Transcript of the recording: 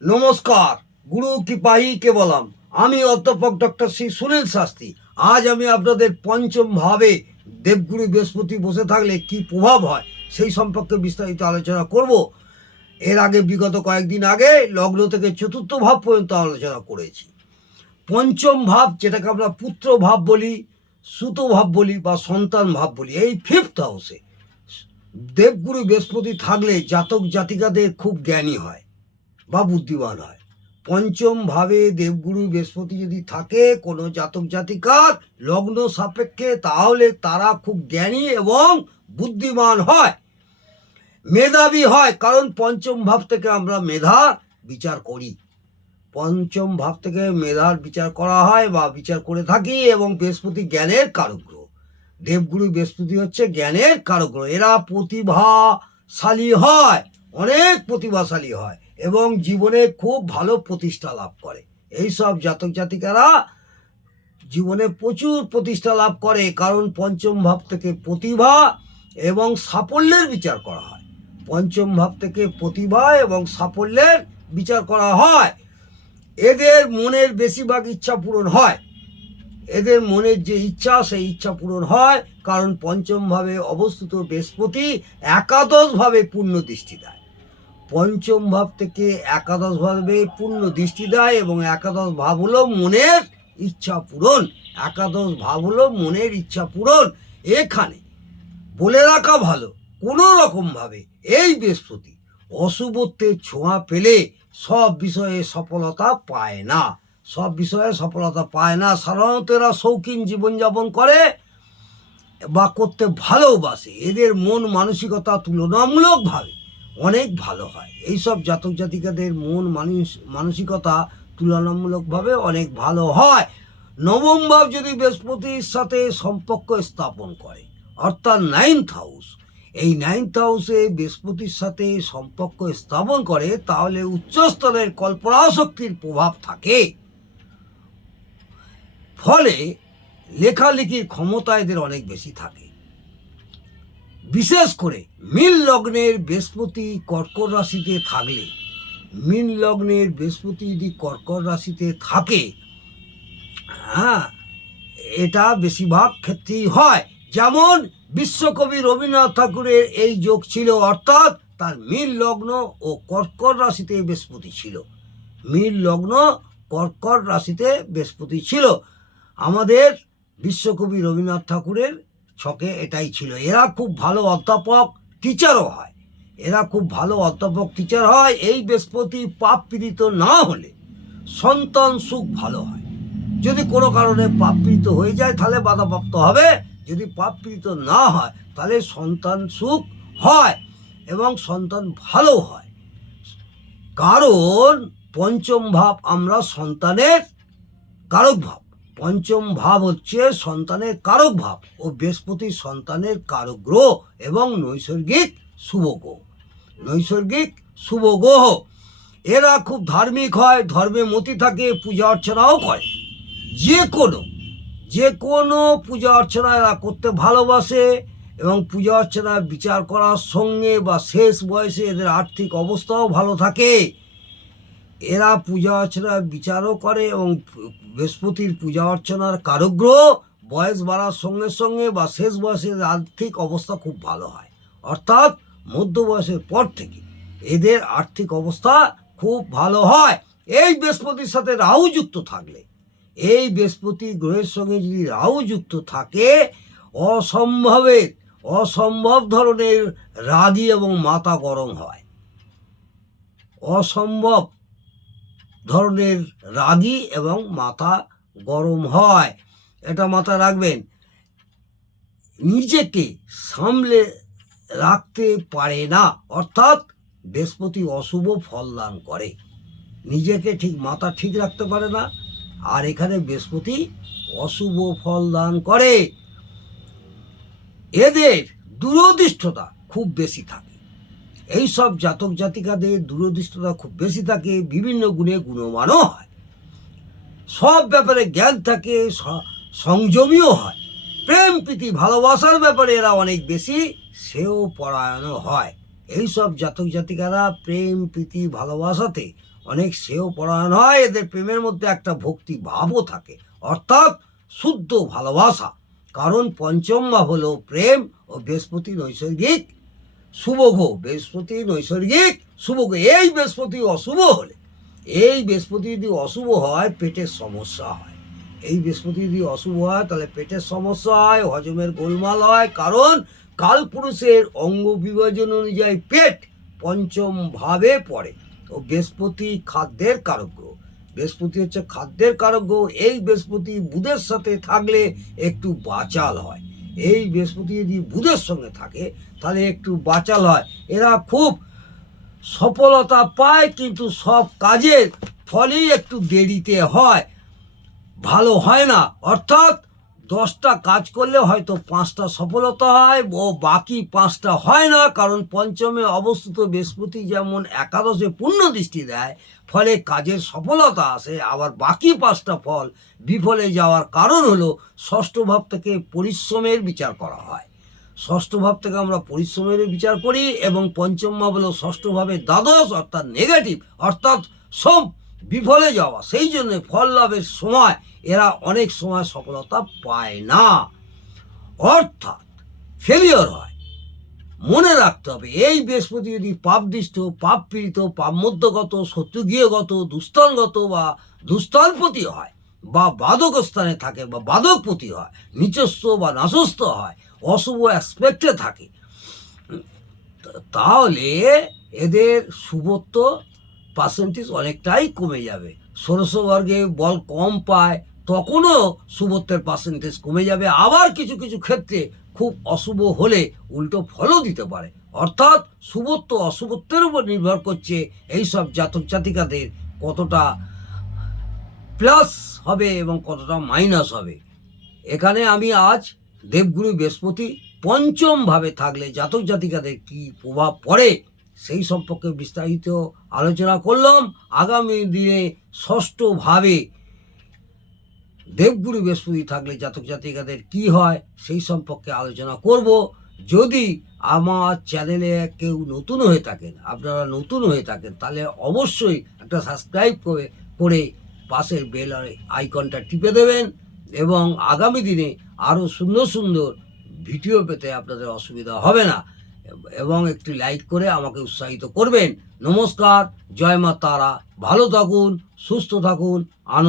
নমস্কার। গুরু কৃপাহি কেবলম। আমি অধ্যাপক ডক্টর শ্রী সুনীল শাস্ত্রী। আজ আমি আপনাদের পঞ্চম ভাবে দেবগুরু বৃহস্পতি বসে থাকলে কি প্রভাব হয় সেই সম্পর্কে বিস্তারিত আলোচনা করব। এর আগে বিগত কয়েকদিন আগে লগ্ন থেকে চতুর্থ ভাব পর্যন্ত আলোচনা করেছি। পঞ্চম ভাব, যেটাকে আমরা পুত্র ভাব বলি, সুত ভাব বলি বা সন্তান ভাব বলি, এই ফিফথ হাউসে দেবগুরু বৃহস্পতি থাকলে জাতক জাতিকাদের খুব জ্ঞানী হয় বা বুদ্ধিমান হয়। পঞ্চম ভাবে দেবগুরু বৃহস্পতি যদি থাকে কোনো জাতক জাতিকার লগ্ন সাপেক্ষে, তাহলে তারা খুব জ্ঞানী এবং বুদ্ধিমান হয়, মেধাবী হয়। কারণ পঞ্চম ভাব থেকে আমরা মেধা বিচার করি, পঞ্চম ভাব থেকে মেধার বিচার করা হয় বা বিচার করে থাকি। এবং বৃহস্পতি জ্ঞানের কারক গ্রহ, দেবগুরু বৃহস্পতি হচ্ছে জ্ঞানের কারক গ্রহ। এরা প্রতিভাশালী হয়, অনেক প্রতিভাশালী হয় এবং জীবনে খুব ভালো প্রতিষ্ঠা লাভ করে। এইসব জাতক জাতিকারা জীবনে প্রচুর প্রতিষ্ঠা লাভ করে, কারণ পঞ্চম ভাব থেকে প্রতিভা এবং সাফল্যের বিচার করা হয়। পঞ্চম ভাব থেকে প্রতিভা এবং সাফল্যের বিচার করা হয়। এদের মনের বেশিরভাগ ইচ্ছা পূরণ হয়, এদের মনের যে ইচ্ছা সেই ইচ্ছা পূরণ হয়, কারণ পঞ্চম ভাবে অবস্থিত বৃহস্পতি একাদশভাবে পূর্ণ দৃষ্টি দেয়। পঞ্চম ভাব থেকে একাদশভাবে পূর্ণ দৃষ্টি দেয় এবং একাদশ ভাব হলো মনের ইচ্ছা পূরণ। একাদশ ভাব হলো মনের ইচ্ছা পূরণ। এখানে বলে রাখা ভালো, কোনো রকমভাবে এই বৃহস্পতি অশুভত্বের ছোঁয়া পেলে সব বিষয়ে সফলতা পায় না, সব বিষয়ে সফলতা পায় না। সাধারণত এরা শৌখিন জীবনযাপন করে বা করতে ভালোবাসে। এদের মন মানসিকতা তুলনামূলকভাবে অনেক ভালো হয়। এইসব জাতক জাতিকাদের মন মানসিকতা তুলনামূলকভাবে অনেক ভালো হয়। নবম ভাব যদি বৃহস্পতির সাথে সম্পর্ক স্থাপন করে, অর্থাৎ নাইন্থ হাউস, এই নাইন্থ হাউসে বৃহস্পতির সাথে সম্পর্ক স্থাপন করে, তাহলে উচ্চস্তরের কল্পনাশক্তির প্রভাব থাকে। ফলে লেখালেখির ক্ষমতা এদের অনেক বেশি থাকে। বিশেষ করে মীন লগ্নের বৃহস্পতি কর্কট রাশিতে থাকলে, মীন লগ্নের বৃহস্পতি যদি কর্কট রাশিতে থাকে, এটা বেশিরভাগ ক্ষেত্রেই হয়। যেমন বিশ্বকবি রবীন্দ্রনাথ ঠাকুরের এই যোগ ছিল, অর্থাৎ তার মীন লগ্ন ও কর্কট রাশিতে বৃহস্পতি ছিল। মীন লগ্ন কর্কট রাশিতে বৃহস্পতি ছিল। আমাদের বিশ্বকবি রবীন্দ্রনাথ ঠাকুরের ছকে এটাই ছিল। এরা খুব ভালো অধ্যাপক, টিচারও হয়। এরা খুব ভালো অধ্যাপক, টিচার হয়। এই বৃহস্পতি পাপ পীড়িত না হলে সন্তান সুখ ভালো হয়। যদি কোনো কারণে পাপ পীড়িত হয়ে যায় তাহলে বাধাপ্রাপ্ত হবে। যদি পাপ পীড়িত না হয় তাহলে সন্তান সুখ হয় এবং সন্তান ভালো হয়। কারণ পঞ্চম ভাব আমরা সন্তানের কারক ভাব। পঞ্চম ভাব হচ্ছে সন্তানের কারক ভাব ও বৃহস্পতি সন্তানের কারক গ্রহ এবং নৈসর্গিক শুভ গ্রহ। নৈসর্গিক শুভ গ্রহ। এরা খুব ধার্মিক হয়, ধর্মে মতি থাকে, পূজা অর্চনাও করে। যে কোনো পূজা অর্চনা এরা করতে ভালোবাসে এবং পূজা অর্চনা বিচার করার সঙ্গে বা শেষ বয়সে এদের আর্থিক অবস্থাও ভালো থাকে। এরা পূজা অর্চনার বিচারও করে এবং বৃহস্পতির পূজা অর্চনার কারক গ্রহ বয়স বাড়ার সঙ্গে সঙ্গে বা শেষ বয়সে আর্থিক অবস্থা খুব ভালো হয়। অর্থাৎ মধ্য বয়সের পর থেকে এদের আর্থিক অবস্থা খুব ভালো হয়। এই বৃহস্পতির সাথে রাহু যুক্ত থাকলে, এই বৃহস্পতি গ্রহের সঙ্গে যদি রাহু যুক্ত থাকে, অসম্ভব ধরনের রাগী এবং মাথা গরম হয়। অসম্ভব ধরনের রাগী এবং মাথা গরম হয়, এটা মাথায় রাখবেন। নিজেকে সামলে রাখতে পারে না, অর্থাৎ বৃহস্পতি অশুভ ফল দান করে। নিজেকে মাথা ঠিক রাখতে পারে না, আর এখানে বৃহস্পতি অশুভ ফল দান করে। এদের দূরদৃষ্টতা খুব বেশি থাকে। এই সব জাতক জাতিকাদের দূরদৃষ্টতা খুব বেশি থাকে, বিভিন্ন গুণে গুণমানও হয়, সব ব্যাপারে জ্ঞান থাকে, সংযমীও হয়। প্রেম প্রীতি ভালোবাসার ব্যাপারে এরা অনেক বেশি শ্রেয় পরায়ণও হয়। এইসব জাতক জাতিকারা প্রেম প্রীতি ভালোবাসাতে অনেক সেও পরায়ণ হয়। এদের প্রেমের মধ্যে একটা ভক্তি ভাবও থাকে, অর্থাৎ শুদ্ধ ভালোবাসা। কারণ পঞ্চম ভাব হলো প্রেম ও বৃহস্পতি নৈসর্গিক শুভগ্রহ। বৃহস্পতি নৈসর্গিক শুভগ্রহ। এই বৃহস্পতি অশুভ হলে, এই বৃহস্পতি যদি অশুভ হয় পেটের সমস্যা হয়। এই বৃহস্পতি যদি অশুভ হয় তাহলে পেটের সমস্যা হয়, হজমের গোলমাল হয়। কারণ কালপুরুষের অঙ্গ বিভাজন অনুযায়ী পেট পঞ্চম ভাবে পড়ে। ও বৃহস্পতি খাদ্যের কারক গ্রহ। বৃহস্পতি হচ্ছে খাদ্যের কারক গ্রহ। এই বৃহস্পতি বুধের সাথে থাকলে একটু বাচাল হয়। এই বৃহস্পতি যদি বুধের সঙ্গে থাকে তাহলে একটু বাচাল হয়। এরা খুব সফলতা পায়, কিন্তু সব কাজের ফলেই একটু দেরিতে হয়, ভালো হয় না। অর্থাৎ 10টা কাজ করলে হয়তো 5টা সফলতা হয় ও বাকি 5টা হয় না। কারণ পঞ্চমে অবস্থিত বৃহস্পতি যেমন একাদশে পূর্ণ দৃষ্টি দেয়, ফলে কাজের সফলতা আসে, আবার বাকি 5টা ফল বিফলে যাওয়ার কারণ হলো ষষ্ঠ ভাব থেকে পরিশ্রমের বিচার করা হয়। ষষ্ঠ ভাব থেকে আমরা পরিশ্রমের বিচার করি, এবং পঞ্চম ভাব হলো ষষ্ঠ ভাবের দ্বাদশ, অর্থাৎ নেগেটিভ, অর্থাৎ সব বিফলে যাওয়া। সেই জন্য ফল লাভের সময় এরা অনেক সময় সফলতা পায় না, অর্থাৎ ফেলিওর হয়। মনে রাখতে হবে, এই বৃহস্পতি যদি পাপদৃষ্ট, পাপ পীড়িত, পাপ মধ্যগত, শত্রুগৃহগত, দুস্থানগত বা দুস্থানপতি হয়, বা বাদক স্থানে থাকে বা বাদকপতি হয়, নিচস্থ বা নাশস্থ হয়, অশুভ অ্যাসপেক্টে থাকে, তাহলে এদের শুভত্ব পার্সেন্টেজ অনেকটাই কমে যাবে। ষোড়শ বর্গে বল কম পায়, তখনও শুভত্বের পার্সেন্টেজ কমে যাবে। আবার কিছু কিছু ক্ষেত্রে খুব অশুভ হলে উল্টো ফলও দিতে পারে। অর্থাৎ শুভত্ব অশুভত্বের উপর নির্ভর করছে এইসব জাতক জাতিকাদের কতটা প্লাস হবে এবং কতটা মাইনাস হবে। এখানে আমি আজ দেবগুরু বৃহস্পতি পঞ্চম ভাবে থাকলে জাতক জাতিকাদের কী প্রভাব পড়ে সেই সম্পর্কে বিস্তারিত আলোচনা করলাম। আগামী দিনে ষষ্ঠ ভাবে দেবগুরু বৃহস্পতি থাকলে জাতক জাতিকাদের কি হয় সেই সম্পর্কে আলোচনা করব। যদি আমার চ্যানেলে কেউ নতুন হয়ে থাকেন, আপনারা নতুন হয়ে থাকেন, তাহলে অবশ্যই একটা সাবস্ক্রাইব করে পাশের বেল আইকনটা টিপে দেবেন, এবং আগামী দিনে আরও সুন্দর সুন্দর ভিডিও পেতে আপনাদের অসুবিধা হবে না, এবং একটি লাইক করে আমাকে উৎসাহিত করবেন। নমস্কার, জয় মা তারা। ভালো থাকুন, সুস্থ থাকুন, আনন্দ